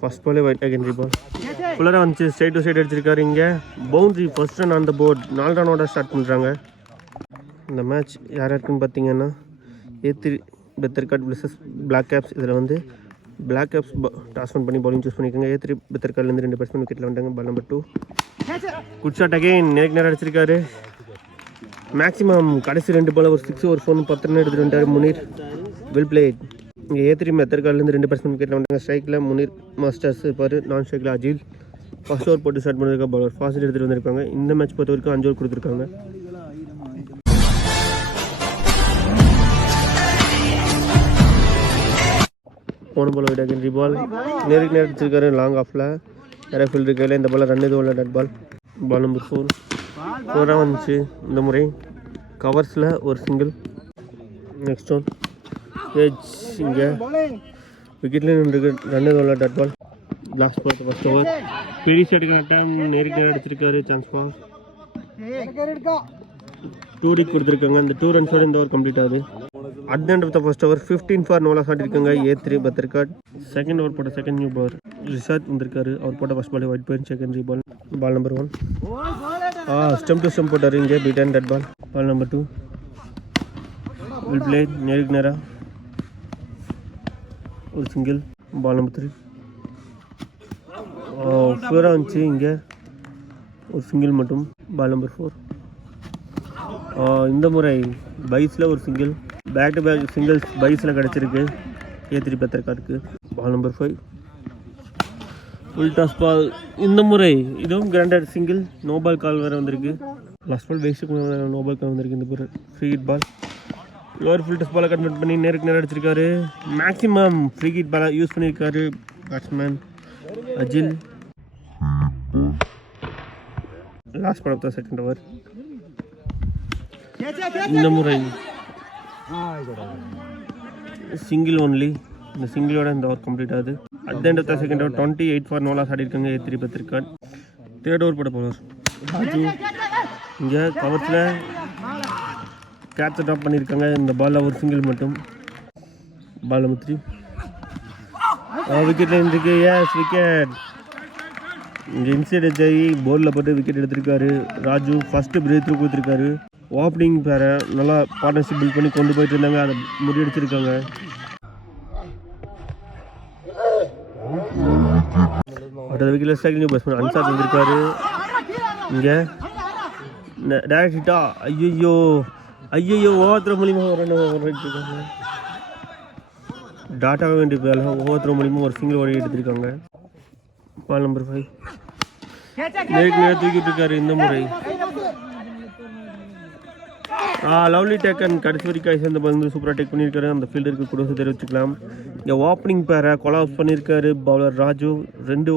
First பாலே white secondary பால் ஃபுல்லராக வந்துச்சு straight to side அடிச்சிருக்காரு. இங்கே boundary first run on the board 4 ரனோட ஸ்டார்ட் பண்ணுறாங்க. இந்த மேட்ச் யார் யாருக்குன்னு பார்த்தீங்கன்னா A3 பெத்தர்காட் vs பிளாக் கேப்ஸ். இதில் வந்து பிளாக் கேப்ஸ் டாஸ் ஒன் பண்ணி பவுலிங் சூஸ் பண்ணிக்கோங்க. A3 பெத்தர்காட்லேருந்து 2 பேட்ஸ்மேன் விக்கெட்டில் வந்துட்டாங்க. Ball number 2 good shot again நேரம் அடிச்சிருக்காரு. மேக்ஸிமம் கடைசி 2 பால் ஒரு 6 ஒரு 4 10 ரன் எடுத்துகிட்டு வந்துட்டார் முனீர். Well plate. இங்கே A3 மெத்தர்காட்லேருந்து 2 பேட்ஸ்மேன் விக்கெட்டில் வந்துட்டாங்க. ஸ்ட்ரைக்கில் முனீர் மாஸ்டர்ஸ் இருப்பார். நான் ஸ்ட்ரைக்கில் அஜில். ஃபர்ஸ்ட் ஓவர் போட்டு ஸ்டார்ட் பண்ணியிருக்க பாலர் ஃபாஸ்ட் எடுத்துகிட்டு வந்திருக்காங்க. இந்த மேட்ச் பொறுத்த வரைக்கும் 5 ஓவர் கொடுத்துருக்காங்க. போன பால் விட செகண்டரி பால் நேருக்கு அடிச்சிருக்காரு. லாங் ஆஃபில் நிறைய ஃபீல்டு இருக்கையில் இந்த பால் ரன் எதுவும் இல்லை. டட் பால். பால் நம்பர் 4 வந்துச்சு. இந்த முறை கவர்ஸில் ஒரு சிங்கிள். Next one age. இங்கே விக்கெட்லேயே நின்று ரன் எதுவும் இல்லை. டட் பால். லாஸ்ட் பால் ஃபர்ஸ்ட் ஓவர் பெரிய ஷாட்டுக்கு அட்டான் நேருக்கு அடிச்சிருக்காரு. சான்ஸ் பால் 2 டிக் கொடுத்துருக்காங்க. அந்த 2 ரன்ஸோட இந்த ஓவர் கம்ப்ளீட் ஆகுது. At the end of the first over 15 for no loss ஆடிருக்காங்க A3 பெத்தர்காட். செகண்ட் ஓவர் போட்ட செகண்ட் நியூ பால் ரிஷாத் வந்திருக்காரு. அவர் போட்ட first ball white ball. Secondary ball. Ball number 1 stem to stem போட்டார். இங்கே beat and dot ball. Ball number 2 well play நேருக்கு நேராக ஒரு சிங்கிள். பால் நம்பர் 3 ஃபுல்லராக வந்துச்சு. இங்கே ஒரு சிங்கிள் மட்டும். பால் நம்பர் 4 இந்த முறை பைஸில் ஒரு single. Back to back singles பைஸில் கிடச்சிருக்கு A3 பெத்தர்காட்க்கு. Ball number 5 full toss ball. இந்த முறை இதுவும் granted single. No ball call வேறு வந்திருக்கு. Last ball வேஸ்ட்டுக்கு no ball call வந்திருக்கு. இந்த free hit ball. Lower full toss பாலை கன்வெர்ட் பண்ணி நேருக்கு நேரம் அடிச்சிருக்காரு. மேக்ஸிமம் ஃப்ரீ ஹிட் பாலை யூஸ் பண்ணியிருக்காரு batsman Ajil. Last ball of the second over. இந்த முறை சிங்கிள் ஒன்லி. இந்த சிங்கிளோட இந்த ஓவர் கம்ப்ளீட் ஆகுது. At the end of the second over 28 for no loss ஆடிருக்காங்க A3 பெத்தர்காட். தேர்ட் ஓவர் போட போனார் ராஜு. இங்கே கவர்ஸில் கேட்ச் ட்ராப் பண்ணியிருக்காங்க. இந்த பாலில் ஒரு சிங்கிள் மட்டும். பால் நம்பர் 3 விக்கெட்டில் இருந்துருக்கு. S wicket. இங்கே இன்சைட் ஜெய் போர்டில் போட்டு விக்கெட் எடுத்திருக்காரு ராஜு. ஃபஸ்ட்டு பிரேக் த்ரூ கொடுத்துருக்காரு. ஓப்பனிங் பேரை நல்லா பார்ட்னர்ஷிப் பில்ட் பண்ணி கொண்டு போயிட்டு இருந்தாங்க. அதை முறியடிச்சிருக்காங்க. அடுத்த விக்கெட்டில் செகண்ட் பேட்ஸ்மேன் அன்சாத் வந்திருக்காரு. இங்கே டேரக்டா ஐயோ ஓவர்த்ரோ மூலியமாக இருக்காங்க. டாட்டாக வேண்டிய பேர் ஓவர்த்ரோ மூலியமாக ஒரு சிங்கிள் ஓடி எடுத்திருக்காங்க. பால் நம்பர் 5 நேருக்கு தூக்கிட்டு இருக்காரு. இந்த முறை லவ்லி டேக்கன் கடைசி வரைக்கும் ஐசந்த வந்து சூப்பராக டேக் பண்ணியிருக்காரு. அந்த ஃபீல்டருக்கு கூட தெரிவிச்சுக்கலாம். இங்கே ஓப்பனிங் பேரை கொலாப்ஸ் பண்ணியிருக்காரு பவுலர் ராஜு. 2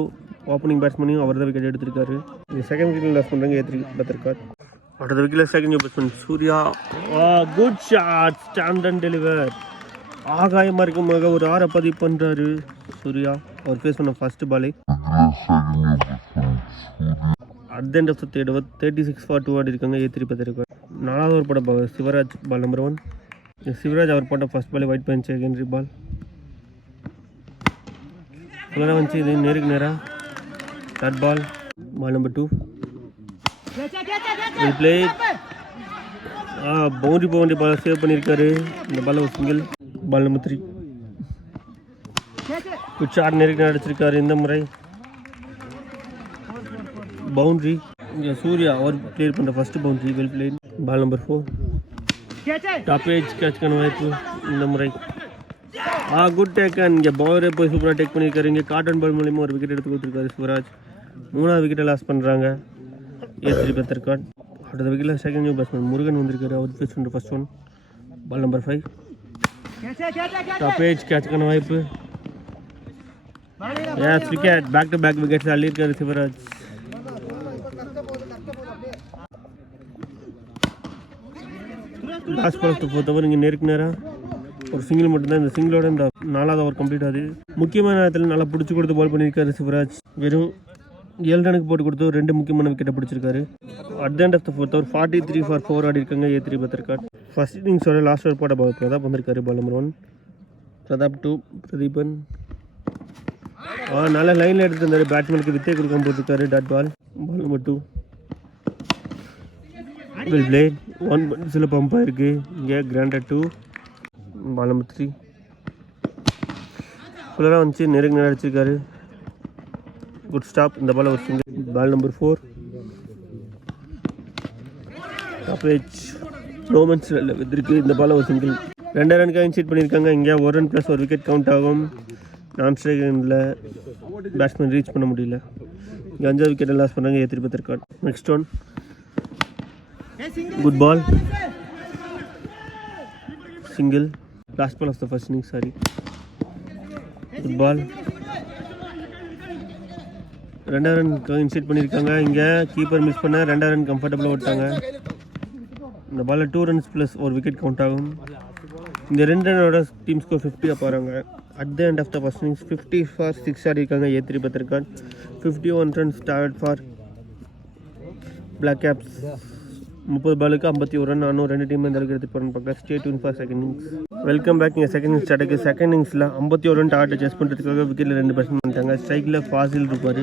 ஓப்பனிங் பேட்ஸ்மேனையும் அவர் தான் விக்கெட் எடுத்திருக்காரு. இங்கே செகண்ட் விக்கெட்டில் லாஸ் பண்ணுறாங்க A3 பெத்தர்காட். அடுத்த விக்கெட்டில் second batsman Surya. Good shot. Stand and deliver. ஆகாயமாக இருக்குமாக ஒரு 6 பதிவு பண்ணுறாரு சூர்யா. அவர் ஃபேஸ் பண்ண ஃபர்ஸ்ட் பாலே. At the end of the third over 36 for 2 ஆடிருக்காங்க A3 பெத்தர்காட். 4வது ஓவர் போட சிவராஜ். Ball number 1 Sivaraj. அவர் போட்ட ஃபர்ஸ்ட் பாலே ஒயிட் பஞ்ச் செகண்டரி பால். ஃபுல்லாக வந்துச்சு. இது நேருக்கு நேராக dot ball. Ball number 2 well play. Boundary ball save பண்ணியிருக்காரு. இந்த பால் ஒரு single. Ball number 3 good shot நேருக்கு நேரம் அடிச்சிருக்காரு. இந்த முறை பவுண்ட்ரி. இங்கே சூர்யா அவர் கிளியர் பண்ணுற first boundary. Well played. Ball number 4 top edge கேட்ச்க்கான வாய்ப்பு இந்த முறை. Good taken. இங்கே பவுலரே போய் சூப்பராக டேக் பண்ணியிருக்காரு. இங்கே காட்டன் பால் மூலியமாக ஒரு விக்கெட் எடுத்து கொடுத்துருக்காரு சிவராஜ். 3வது விக்கெட்டை லாஸ் பண்ணுறாங்க A3 பெத்தர்காட். அடுத்த விக்கெட்டில் செகண்ட் நியூ பேட்ஸ்மேன் முருகன் வந்திருக்காரு. அவர் ஃபேஸ் பண்ணுற first one. Ball number 5 top edge கேட்ச்க்கான வாய்ப்பு. Yes wicket. Back to back wickets அள்ளியிருக்காரு Sivaraj. Last ball of the fourth over. இங்கே நேருக்கு நேராக ஒரு சிங்கிள் மட்டும்தான். இந்த சிங்கிளோட இந்த 4வது ஓவர் கம்ப்ளீட் ஆகுது. முக்கியமான நேரத்தில் நல்லா பிடிச்சி கொடுத்து பால் பண்ணியிருக்காரு சிவராஜ். வெறும் 7 ரனுக்கு போட்டு கொடுத்து 2 முக்கியமான விக்கெட்டை பிடிச்சிருக்காரு. At the end of the fourth over 43 for 4 ஆடிருக்காங்க A3 பெத்தர்காட். ஃபர்ஸ்ட் இன்னிங்ஸோட லாஸ்ட் ஓவர் போட்ட பால் பிரதாப் வந்திருக்காரு. பால் நம்பர் 1 பிரதாப் 2 பிரதீபன். நல்ல லைனில் எடுத்துட்டு இருந்தார். பேட்ஸ்மேனுக்கு வித்தே கொடுக்காம போட்டிருக்காரு. Dot ball. Ball number 2. Well played. 1 பன்ஸில் பம்ப் ஆயிருக்கு. இங்கே கிராண்டட் 2. Ball number 3. ஃபுல்லராக வந்துச்சு. நேருக்கு அடிச்சிருக்காரு. Good stop. இந்த பால் ஒரு சிங்கிள். Ball number 4. கவரேஜ் ரோமன்ஸ் வெத்திருக்கு. இந்த பால் ஒரு சிங்கிள். 2 ரனுக்காக இன்சைட் பண்ணியிருக்காங்க. இங்கே 1 ரன் ப்ளஸ் 1 விக்கெட் கவுண்ட் ஆகும். நான் ஸ்ட்ரைக்கில் பேட்ஸ்மேன் ரீச் பண்ண முடியல. இங்கே 5வது விக்கெட்டை லாஸ் பண்ணுறாங்க. A3 record. Next one. Good ball. Single. Last ball of the first innings. Sorry. Good ball. 2 ரனுக்காக இன்சைட் பண்ணியிருக்காங்க. இங்கே கீப்பர் மிஸ் பண்ண 2 ரன் கம்ஃபர்டபுளாக ஓட்டாங்க. இந்த பாலில் 2 ரன்ஸ் ப்ளஸ் 1 விக்கெட் கவுண்ட் ஆகும். இந்த 2 ரனோட டீம் ஸ்கோர் 50 போகிறாங்க. At the end of the first innings 50 for 6 ஆடிருக்காங்க. A3 record. 51 runs target for Black Caps. 30 பாலுக்கு 51 ரன் ஆனும். 2 டீம் இந்த அளவுக்கு எடுத்து போகிறேன்னு பார்க்க. Stay tuned for second innings. Welcome back. இங்கே செகண்ட் இன்னிங்ஸ் ஸ்டார்ட் ஆகுது. செகண்ட் இன்னிங்ஸில் 51 ரன் டார்கெட் செஸ் பண்ணுறதுக்காக விக்கெட்டில் 2 பேட்ஸ்மேன் பண்ணிட்டாங்க. ஸ்ட்ரைக்கில் ஃபாசில் இருப்பார்.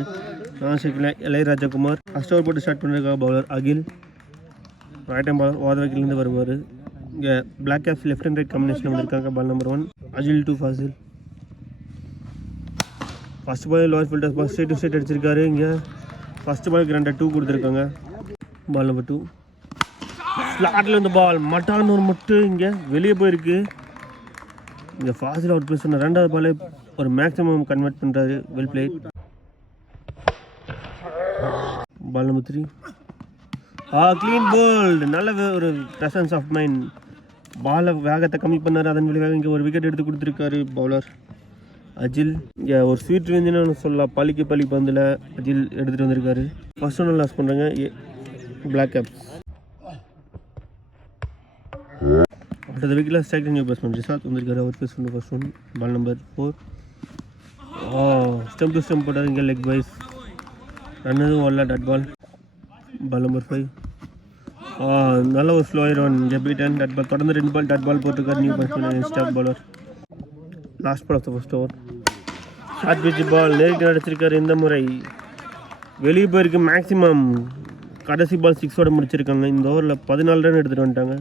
நான் ஸ்ட்ரைக்கில் இளையராஜகுமார். ஃபர்ஸ்ட் ஓவர் போட்டு ஸ்டார்ட் பண்ணுறதுக்காக bowler Akhil. Right hand ball வாதவக்கிலேருந்து வருவார். இங்கே Black Caps left and right காம்பினேஷனில் வந்திருக்காங்க. Ball number 1. Akhil to Fazil. First ball lower fielders ball straight to straight அடிச்சிருக்காரு. இங்கே ஃபர்ஸ்ட் பால் கிராண்டட் 2 கொடுத்துருக்காங்க. Ball number 2. ஸ்லாட்டில் இந்த பால் மட்டான்னு ஒரு மட்டும் இங்கே வெளியே போயிருக்கு. இங்கே ஃபாசில் அவுட் ப்ளஸ் பண்ண 2வது பாலே ஒரு மேக்ஸிமம் கன்வெர்ட் பண்ணுறாரு. Well played. Ball number 3. Clean bowled. நல்ல ஒரு ப்ரெசன்ஸ் ஆஃப் மைண்ட். பாலை வேகத்தை கம்மி பண்ணார். அதன் விளைவாக இங்கே ஒரு விக்கெட் எடுத்து கொடுத்துருக்காரு பவுலர் அஜில். இங்கே ஒரு ஸ்வீட் ரேஞ்சுன்னு சொல்லலாம். பலிக்கு பந்தில் அஜில் எடுத்துகிட்டு வந்திருக்காரு. ஃபர்ஸ்ட் ஒன்று லாஸ் பண்ணுறாங்க பிளாக் கேப்ஸ். அடுத்த விக்கெட்டில் ஸ்ட்ரைக் நியூ பேட்ஸ்மேன் ரிஷாத் வந்திருக்காரு. அவர் பேஸ் பண்ண first one. Ball number 4. Stump to stump போட்டார். இங்கே லெக் வைஸ். ரன்னதும் வரல. Dot ball. Ball number 5. நல்ல ஒரு ஸ்லோ ஆயிரும். இங்கே பீட்டன். டாட் பால். தொடர்ந்து 2 பால் டாட் பால் போட்டிருக்காரு new batsman stop bowler. Last ball of the first over. Short pitch ball நேருக்கு அடிச்சிருக்காரு. இந்த முறை வெளியே போயிருக்கு. மேக்ஸிமம் கடைசி பால் 6ஓட முடிச்சிருக்காங்க. இந்த ஓவரில் 14 ரன் எடுத்துகிட்டு வந்துட்டாங்க.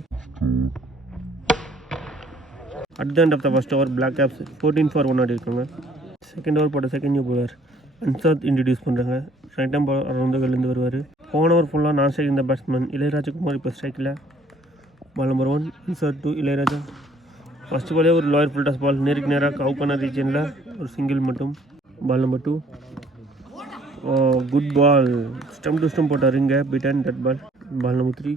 At the end of the first over black caps 14 for 1 ஆடிருக்காங்க. செகண்ட் ஓவர் போட்ட second new bowler Ansad introduce பண்ணுறாங்க. ரைட் ஹேண்ட் பால் அரௌண்டுகளிலேருந்து வருவார். போன ஓவர் ஃபுல்லாக நான் ஸ்ட்ரைக் இந்த பேட்ஸ்மேன் இளையராஜகுமார் இப்போ ஸ்ட்ரைக்கில். Ball number 1. Ansad to Ilaiyaraja. First பாலே ஒரு லோயர் ஃபில்டர்ஸ் பால் நேருக்கு நேராக கவுக்கான ரீஜனில் ஒரு சிங்கிள் மட்டும். Ball number 2. Good ball. Stump to stem போட்டார். இங்கே beaten. Dot ball. Ball number 3.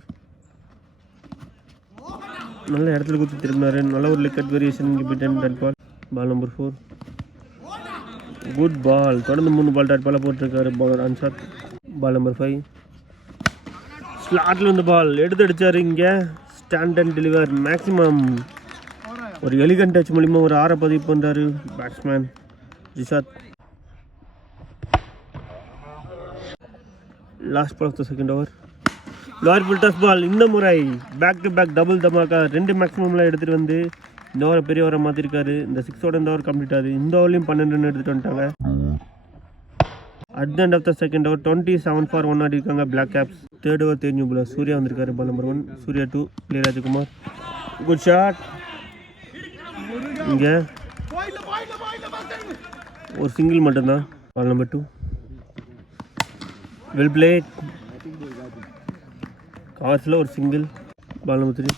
நல்ல இடத்துல கொடுத்து திரும்பினார். நல்ல ஒரு லெக்கட் வேரியேஷன். இங்கே beaten. Dot ball. Ball number 4. Good ball. தொடர்ந்து 3 பால் டாட் பாலை போட்டிருக்காரு பவுலர் அன்சாத். பால் நம்பர் 5. ஸ்லாட்டில் இந்த பால் எடுத்து அடித்தார். இங்கே ஸ்டாண்ட் அண்ட் டெலிவர். மேக்ஸிமம் ஒரு எலிகன் டச் மூலிமா ஒரு 6 பதிவு பண்ணுறாரு batsman Rishad. Last ball of the second over. Lower fielders ball. இந்த முறை பேக் டு பேக் டபுள் தமாக்கா 2 மேக்ஸிமம்லாம் எடுத்துகிட்டு வந்து இந்த ஓவரை பெரிய ஓவரை மாற்றிருக்காரு. இந்த 6ஓட இந்த ஓவர் கம்ப்ளீட் ஆகுது. இந்த ஓவர்லையும் 12 ரன் எடுத்துகிட்டு வந்துட்டாங்க. At the end of the second over 27 for 1 ஆடிருக்காங்க black caps. Third over third new bowler Surya வந்திருக்காரு. பால் number 1. Surya to Ilaiyarajakumar. Good shot. இங்கே ஒரு சிங்கிள் மட்டும்தான். Ball number 2. Well played. கவர்ஸில் ஒரு சிங்கிள். Ball number 3.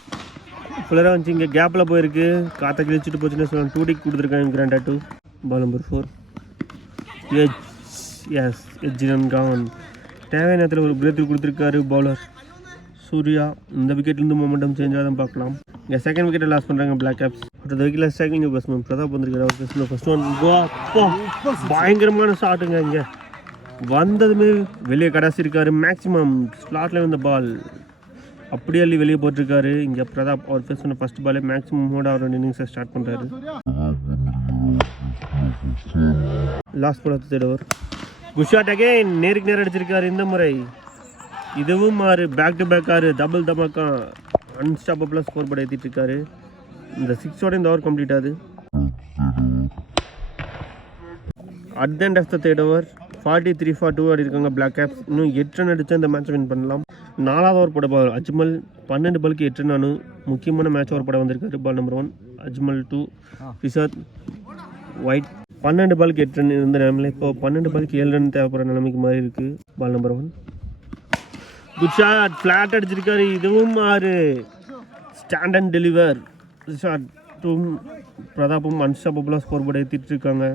ஃபுல்லராக வந்துச்சு. இங்கே கேப்பில் போயிருக்கு. காற்றை கிழிச்சிட்டு போச்சுன்னு சொல்லலாம். 2 டிக் கொடுத்துருக்காங்க granted 2. Ball number 4. Edge run கான். தேவையான நேரத்தில் ஒரு பிரேக் கொடுத்துருக்காரு பவுலர் சூர்யா. இந்த விக்கெட்லேருந்து மொமெண்டம் சேஞ்ச் ஆகும் பார்க்கலாம். இங்கே செகண்ட் விக்கெட்டை லாஸ் பண்ணுறாங்க பிளாக் கேப்ஸ். அடுத்த விக்கெட்டில் ஸ்ட்ரைக்கிங் பேட்ஸ்மேன் பிரதாப் வந்திருக்காரு. அவர் பேசுகிற ஃபர்ஸ்ட் ஒன். பயங்கரமான ஷாட்டுங்க. இங்கே வந்ததுமே வெளியே கடைசிருக்காரு. மேக்ஸிமம் ஸ்லாட்டில் வந்த பால் அப்படியே அள்ளி வெளியே போட்டிருக்காரு. இங்கே பிரதாப் அவர் ஃபேஸ் பண்ண ஃபர்ஸ்ட் பாலே மேக்ஸிமமோட அவரோட இன்னிங்ஸை ஸ்டார்ட் பண்ணுறாரு. Last ball of third over. Good shot again. நேருக்கு நேரம் அடிச்சிருக்காரு. இந்த முறை இதுவும் 6 பேக் டு பேக் 6 டபுள் தமாக்கா அன்ஸ்டாப்பபிளாக ஸ்கோர் போர்டு ஏற்றிட்டு இருக்காரு. இந்த 6ஓட இந்த ஓவர் கம்ப்ளீட் ஆகுது. At the end of the third over 43-42 ஆடி இருக்காங்க பிளாக் கேப்ஸ். இன்னும் 8 ரன் அடித்து அந்த மேட்சை வின் பண்ணலாம். 4வது ஓவர் போட போகிறார் அஜ்மல். 12 பாலுக்கு 8 ரன். முக்கியமான மேட்ச் ஓவர் போட வந்திருக்காரு. பால் நம்பர் 1 அஜ்மல் 2 ரிஷாத் ஒயிட். 12 பாலுக்கு 8 ரன் இருந்த நிலைமையில் இப்போ 12 பாலுக்கு 7 ரன் தேவைப்படுற நிலைமைக்கு மாதிரி இருக்குது. Ball number 1 good shot. Flat அடிச்சிருக்காரு. இதுவும் 6 ஸ்டாண்ட் அண்ட் டெலிவர். ரிஷாத் பிரதாப்பும் அன்ஸ்டாப்பபிளாக ஸ்கோர் போர்டு ஏற்றிட்டு இருக்காங்க.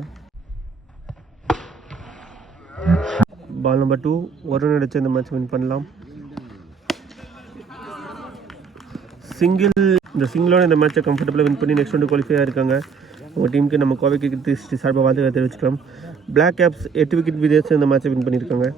பால் நம்பர் 2 ஒரு ரன் அடிச்சு இந்த மேட்ச் வின் பண்ணலாம். இந்த சிங்கிளோட இந்த மேட்சை கம்ஃபர்டபுளாக வின் பண்ணி நெக்ஸ்ட் ரவுண்டு குவாலிஃபை ஆகிருக்காங்க. உங்கள் டீமுக்கு நம்ம கோவை கிரிக்கெட் சார்பாக வாழ்த்துக்களை தெரிவிச்சுக்கலாம். பிளாக் கேப்ஸ் 8 விக்கெட் வித்தியாசம் இந்த மேட்சை வின் பண்ணியிருக்காங்க.